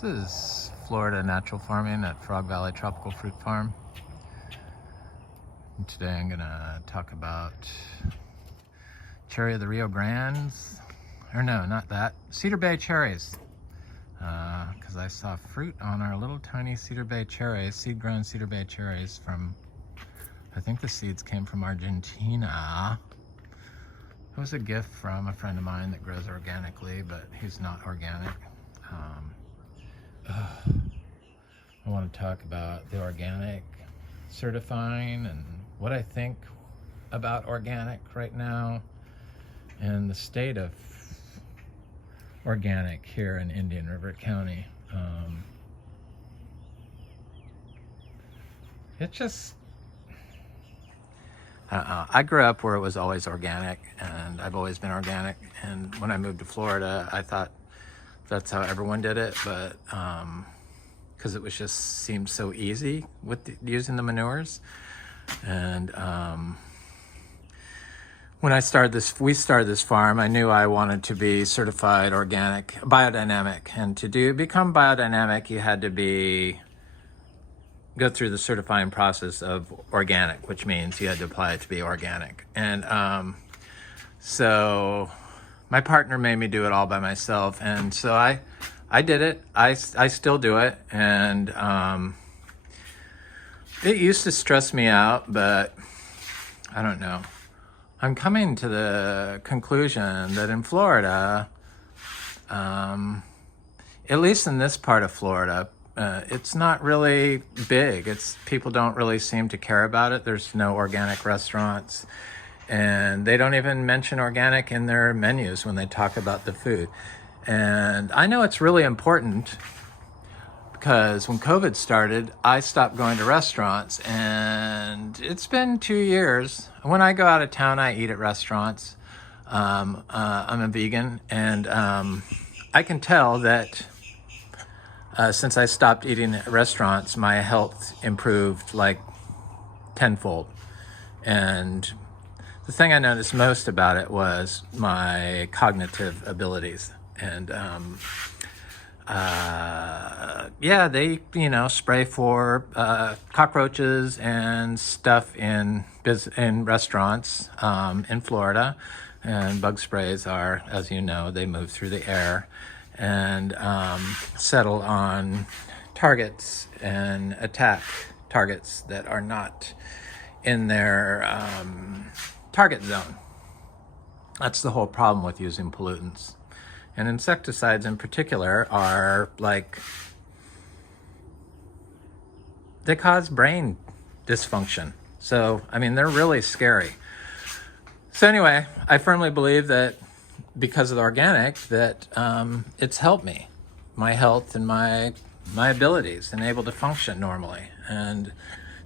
This is Florida natural farming at Frog Valley Tropical Fruit Farm. And today I'm gonna talk about cherry of the Rio Grandes, or no, not that, Cedar Bay cherries. Because I saw fruit on our little tiny Cedar Bay cherries, seed-grown Cedar Bay cherries from, I think the seeds came from Argentina. It was a gift from a friend of mine that grows organically, but he's not organic. I want to talk about the organic certifying and what I think about organic right now and the state of organic here in Indian River County. It just, I grew up where it was always organic, and I've always been organic. And when I moved to Florida, I thought that's how everyone did it, but because it was just seemed so easy with using the manures. And when we started this farm, I knew I wanted to be certified organic, biodynamic, and to become biodynamic, you had to go through the certifying process of organic, which means you had to apply it to be organic. And so my partner made me do it all by myself, and so I did it. I still do it, and it used to stress me out, but I don't know. I'm coming to the conclusion that in Florida, at least in this part of Florida, it's not really big. People don't really seem to care about it. There's no organic restaurants, and they don't even mention organic in their menus when they talk about the food. And I know it's really important because when COVID started, I stopped going to restaurants, and it's been 2 years. When I go out of town, I eat at restaurants. I'm a vegan, and I can tell that since I stopped eating at restaurants, my health improved like tenfold. And the thing I noticed most about it was my cognitive abilities. And yeah, they spray for cockroaches and stuff in restaurants in Florida. And bug sprays are, as you know, they move through the air and settle on targets and attack targets that are not in their target zone. That's the whole problem with using pollutants. And insecticides in particular are they cause brain dysfunction. So, I mean, they're really scary. So anyway, I firmly believe that because of the organic, that it's helped me, my health and my abilities, and able to function normally and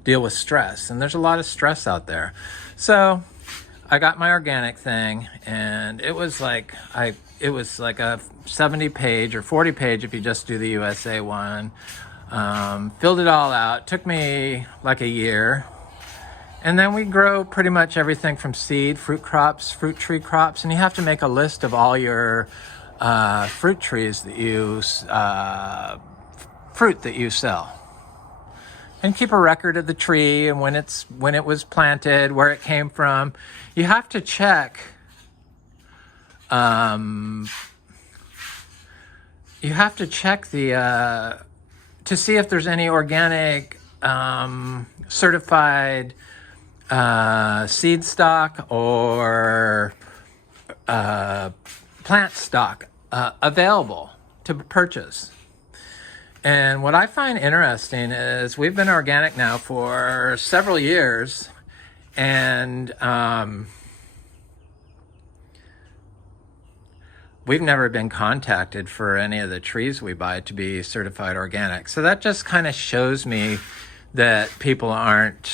deal with stress. And there's a lot of stress out there. So I got my organic thing, and it was like a 70-page or 40-page if you just do the USA one. Filled it all out. Took me like a year. And then we grow pretty much everything from seed, fruit crops, fruit tree crops, and you have to make a list of all your fruit trees that fruit that you sell. And keep a record of the tree and when it was planted, where it came from. You have to check. You have to check to see if there's any organic certified seed stock or plant stock available to purchase. And what I find interesting is we've been organic now for several years, and we've never been contacted for any of the trees we buy to be certified organic. So that just kind of shows me that people aren't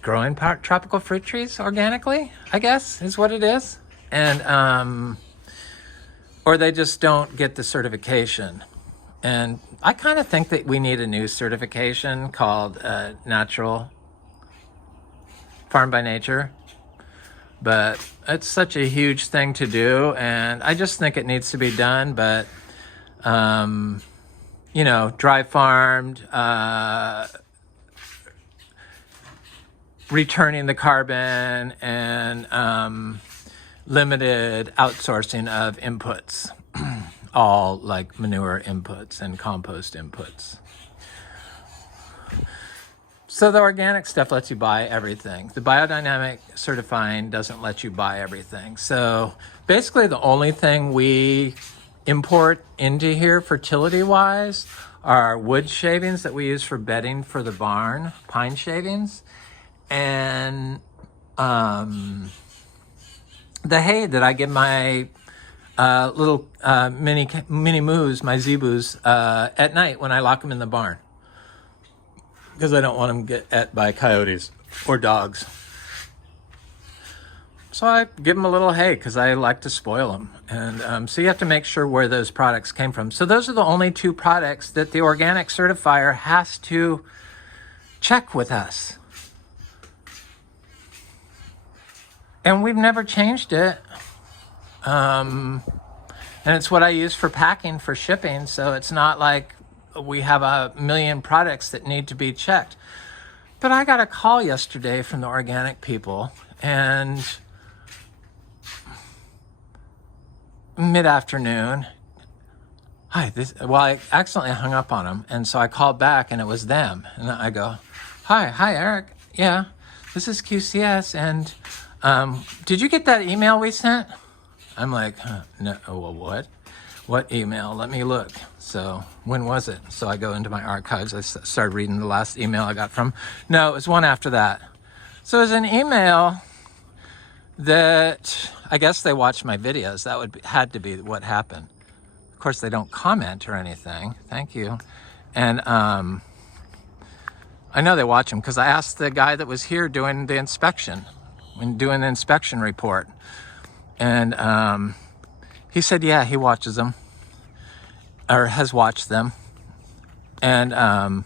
growing tropical fruit trees organically, I guess, is what it is. And or they just don't get the certification. And I kind of think that we need a new certification called Natural Farm by Nature, But it's such a huge thing to do, and I just think it needs to be done. But you know, dry farmed, returning the carbon, and limited outsourcing of inputs, all like manure inputs and compost inputs. So the organic stuff lets you buy everything. The biodynamic certifying doesn't let you buy everything. So basically the only thing we import into here fertility-wise are wood shavings that we use for bedding for the barn, pine shavings, and the hay that I give my little mini moos, my zebus, at night when I lock them in the barn, because I don't want them to get at by coyotes or dogs. So I give them a little hay because I like to spoil them. And so you have to make sure where those products came from. So those are the only two products that the organic certifier has to check with us. And we've never changed it. And it's what I use for packing, for shipping. So it's not like we have a million products that need to be checked. But I got a call yesterday from the organic people, and mid-afternoon, I accidentally hung up on them, and so I called back and it was them. And I go, hi Eric, yeah, this is QCS, and did you get that email we sent? I'm like, no, well, what email? Let me look. So when was it? So I go into my archives. I started reading the last email I got from. No, it was one after that. So it was an email that I guess they watched my videos. That had to be what happened. Of course, they don't comment or anything. Thank you. And I know they watch them because I asked the guy that was here doing the inspection, report. And he said, yeah, he watches them, or has watched them. And I'm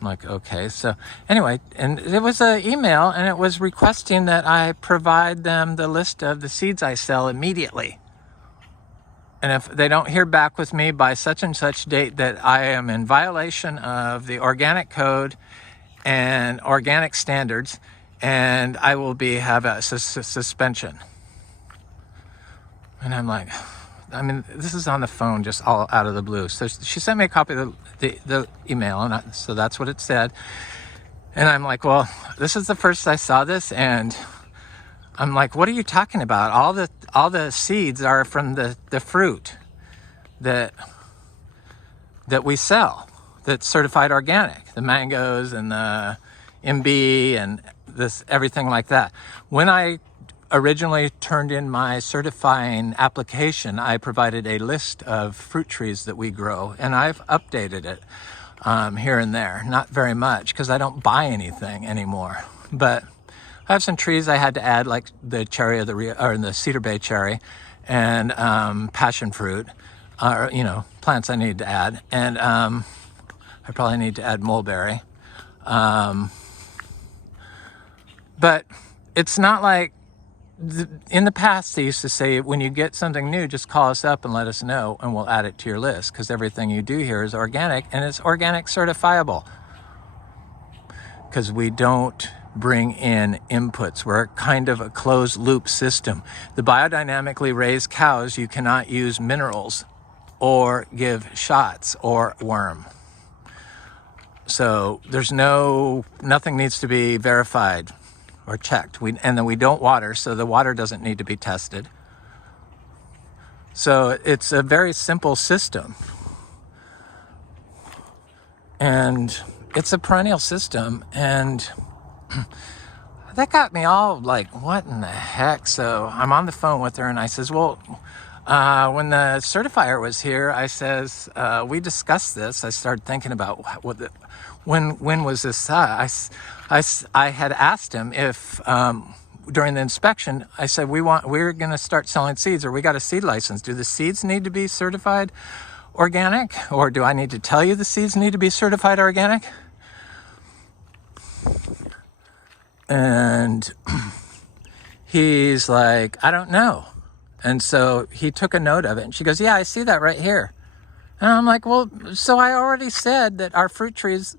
like, okay. So anyway, and it was an email, and it was requesting that I provide them the list of the seeds I sell immediately. And if they don't hear back with me by such and such date, that I am in violation of the organic code and organic standards, and I will have a suspension. And I'm like, I mean, this is on the phone, just all out of the blue. So she sent me a copy of the email, and so that's what it said. And I'm like, well, this is the first I saw this, and I'm like, what are you talking about? All the seeds are from the fruit that we sell, that's certified organic, the mangoes and the MB and everything like that. When I originally turned in my certifying application, I provided a list of fruit trees that we grow, and I've updated it here and there. Not very much, because I don't buy anything anymore. But I have some trees I had to add, like the cherry or the Cedar Bay cherry, and passion fruit, plants I need to add, and I probably need to add mulberry. But it's not like, in the past, they used to say, when you get something new, just call us up and let us know, and we'll add it to your list, because everything you do here is organic, and it's organic certifiable. Because we don't bring in inputs. We're kind of a closed loop system. The biodynamically raised cows, you cannot use minerals or give shots or worm. So there's nothing needs to be verified or checked. And then we don't water, so the water doesn't need to be tested. So it's a very simple system. And it's a perennial system. And that got me all like, what in the heck? So I'm on the phone with her, and I says, well, when the certifier was here, I says, we discussed this. I started thinking about when was this? I had asked him if during the inspection, I said, we're going to start selling seeds, or we got a seed license. Do the seeds need to be certified organic, or do I need to tell you the seeds need to be certified organic? And he's like, I don't know. And so he took a note of it. And she goes, yeah, I see that right here. And I'm like, well, so I already said that our fruit trees,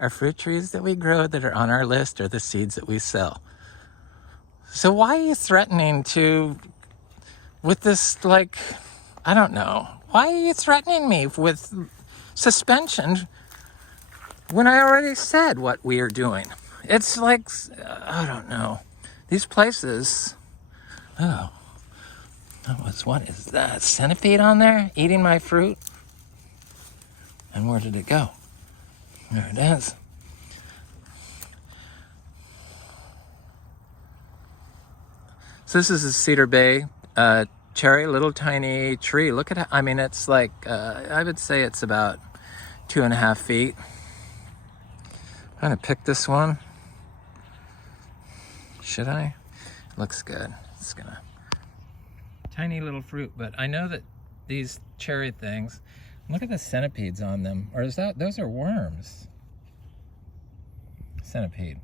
our fruit trees that we grow that are on our list are the seeds that we sell. So why are you threatening to, with this, like, I don't know. Why are you threatening me with suspension when I already said what we are doing? It's like, I don't know. These places, oh, what is that? Centipede on there eating my fruit? And where did it go? There it is. So this is a Cedar Bay cherry, little tiny tree. Look at it. I mean, it's like, I would say it's about 2.5 feet. I'm gonna pick this one. Should I? Looks good. It's gonna. Tiny little fruit, but I know that these cherry things, look at the centipedes on them. Or is that, those are worms. Centipede.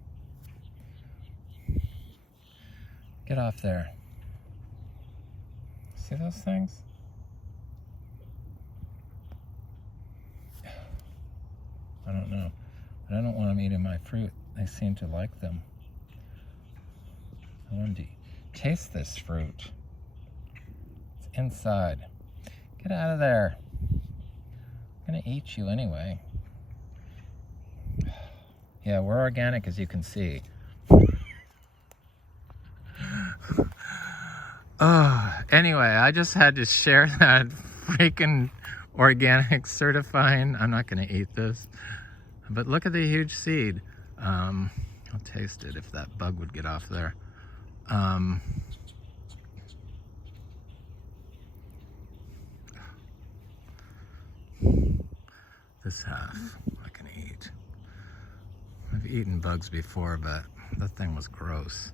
Get off there. See those things? I don't know. But I don't want them eating my fruit. They seem to like them. I want to taste this fruit. It's inside. Get out of there. I'm gonna eat you anyway. Yeah, we're organic, as you can see. Oh, anyway, I just had to share that freaking organic certifying. I'm not going to eat this, but look at the huge seed. I'll taste it if that bug would get off there. This half I can eat. I've eaten bugs before, but that thing was gross.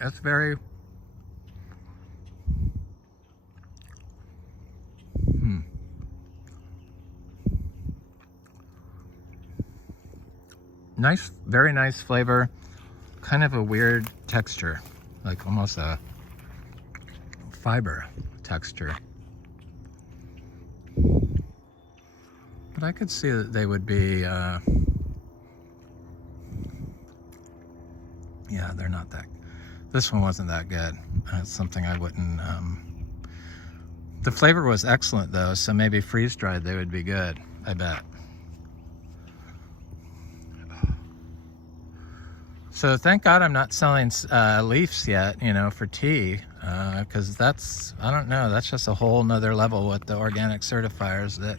That's very nice, very nice flavor. Kind of a weird texture, like almost a fiber texture. But I could see that they would be, yeah, they're not that, this one wasn't that good. It's something I wouldn't, the flavor was excellent though, so maybe freeze-dried they would be good, I bet. So thank God I'm not selling leaves yet, you know, for tea, because that's, I don't know, that's just a whole nother level with the organic certifiers that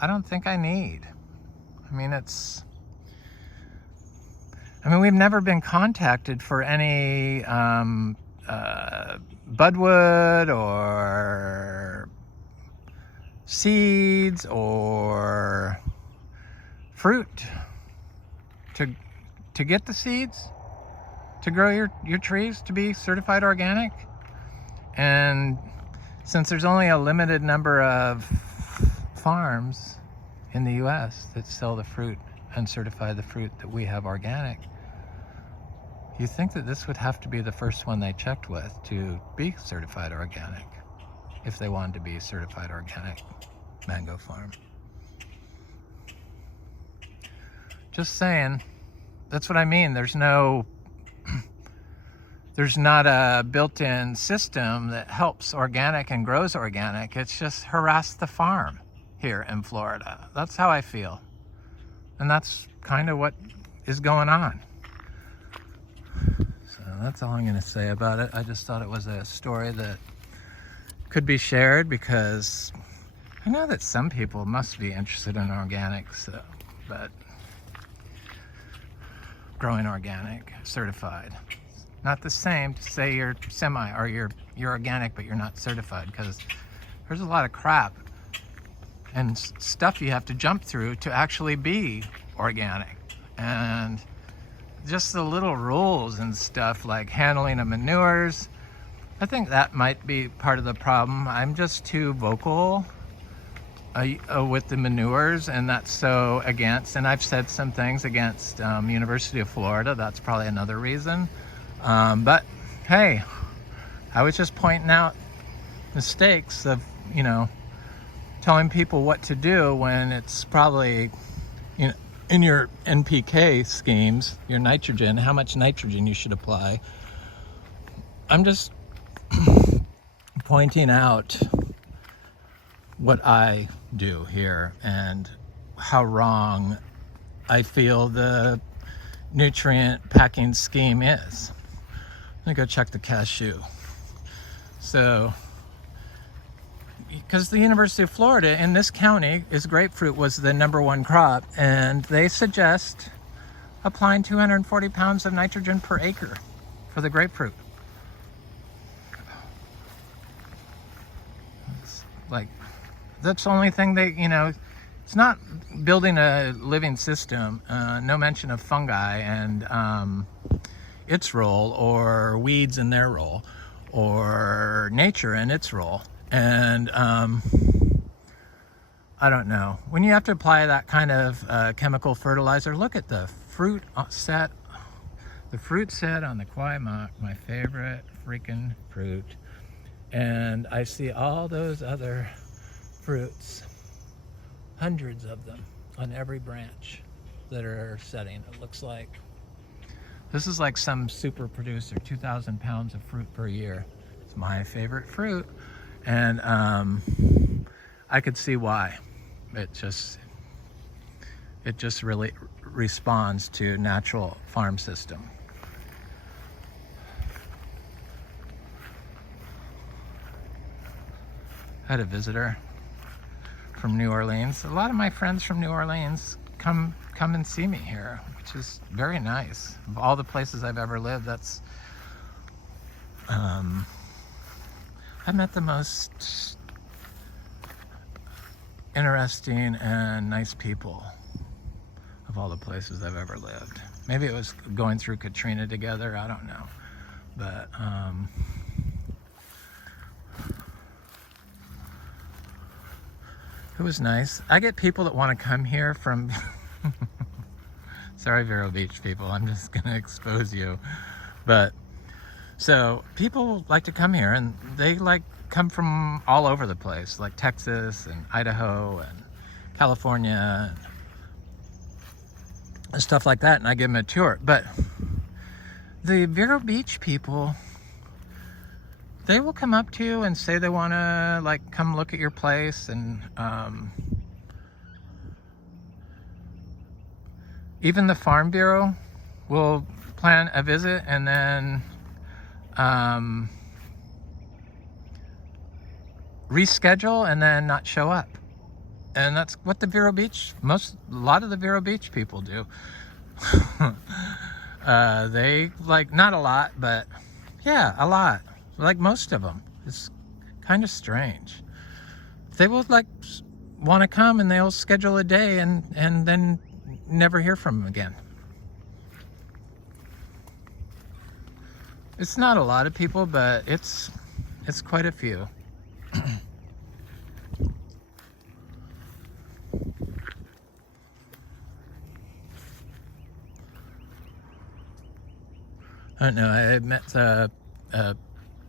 I don't think I need. I mean, we've never been contacted for any budwood or seeds or fruit to get the seeds to grow your trees to be certified organic. And since there's only a limited number of farms in the US that sell the fruit and certify the fruit that we have organic, you think that this would have to be the first one they checked with to be certified organic, if they wanted to be certified organic mango farm. Just saying, that's what I mean. There's not a built-in system that helps organic and grows organic. It's just harass the farm here in Florida. That's how I feel. And that's kind of what is going on. So that's all I'm going to say about it. I just thought it was a story that could be shared because I know that some people must be interested in organics, but growing organic, certified. Not the same to say you're semi or you're organic but you're not certified, because there's a lot of crap and stuff you have to jump through to actually be organic. And just the little rules and stuff like handling of manures, I think that might be part of the problem. I'm just too vocal with the manures, and that's so against, and I've said some things against University of Florida. That's probably another reason. But hey, I was just pointing out mistakes of, you know, telling people what to do when it's probably, you know, in your NPK schemes, your nitrogen, how much nitrogen you should apply. I'm just pointing out what I do here and how wrong I feel the nutrient packing scheme is. Let me go check the cashew. So, because the University of Florida in this county is grapefruit was the #1 crop, and they suggest applying 240 pounds of nitrogen per acre for the grapefruit. It's like, that's the only thing they, you know, it's not building a living system. No mention of fungi and its role, or weeds and their role, or nature and its role. And I don't know. When you have to apply that kind of chemical fertilizer, look at the fruit set. The fruit set on the Kwai-Mak, my favorite freaking fruit. And I see all those other fruits, hundreds of them on every branch that are setting. It looks like this is like some super producer, 2,000 pounds of fruit per year. It's my favorite fruit. And I could see why. It just really responds to natural farm system. I had a visitor from New Orleans. A lot of my friends from New Orleans come and see me here, which is very nice. Of all the places I've ever lived, that's I've met the most interesting and nice people of all the places I've ever lived. Maybe it was going through Katrina together, I don't know. But it was nice. I get people that want to come here from sorry, Vero Beach people, I'm just gonna expose you. But so people like to come here, and they like come from all over the place, like Texas and Idaho and California and stuff like that, and I give them a tour. But the Vero Beach people, they will come up to you and say they want to like come look at your place, and even the Farm Bureau will plan a visit and then reschedule and then not show up. And that's what the Vero Beach, a lot of the Vero Beach people do. They like, not a lot, but yeah, a lot. Like most of them. It's kind of strange. They will like want to come and they'll schedule a day and then never hear from them again. It's not a lot of people, but it's quite a few. I don't know. I met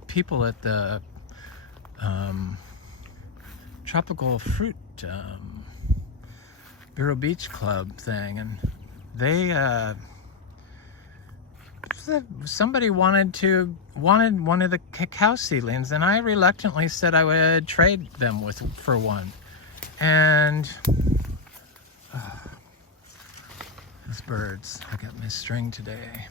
people at the tropical fruit Vero Beach Club thing, and they somebody wanted one of the cacao seedlings, and I reluctantly said I would trade them for one. And these birds, I got my string today.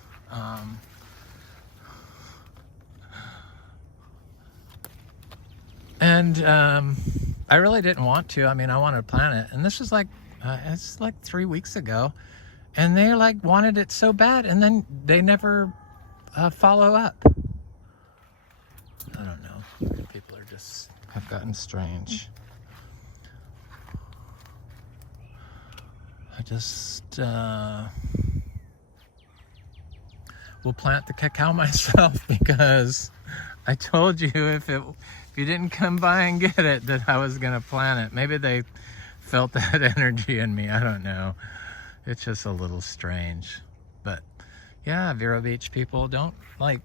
I really didn't want to. I mean, I wanted to plant it, and this was like it's like 3 weeks ago, and they like wanted it so bad, and then they never follow up. I don't know. People are just have gotten strange. I just will plant the cacao myself, because I told you if you didn't come by and get it, that I was gonna plant it. Maybe they felt that energy in me. I don't know. It's just a little strange. But yeah, Vero Beach people don't like.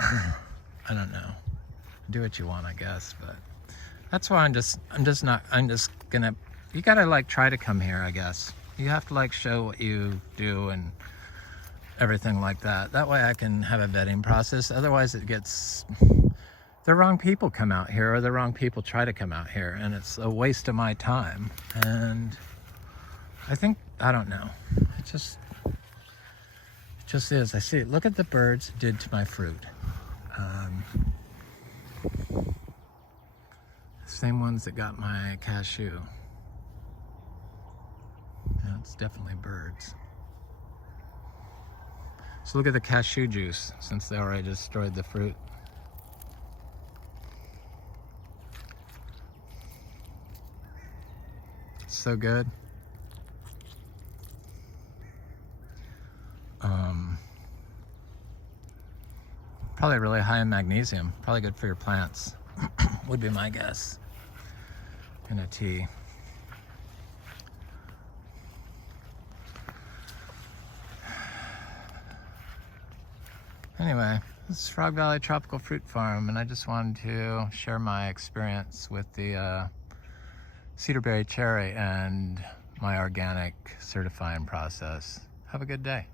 I don't know. Do what you want, I guess. But that's why I'm just gonna. You gotta like try to come here, I guess. You have to like show what you do and everything like that. That way I can have a vetting process. Otherwise it gets, the wrong people come out here, or the wrong people try to come out here, and it's a waste of my time. And I think, I don't know, it just is. I see it. Look at the birds did to my fruit. Same ones that got my cashew. Yeah, it's definitely birds. So look at the cashew juice, since they already destroyed the fruit. It's so good. Probably really high in magnesium. Probably good for your plants, would be my guess, in a tea. Anyway, this is Frog Valley Tropical Fruit Farm, and I just wanted to share my experience with the cedarberry cherry and my organic certifying process. Have a good day.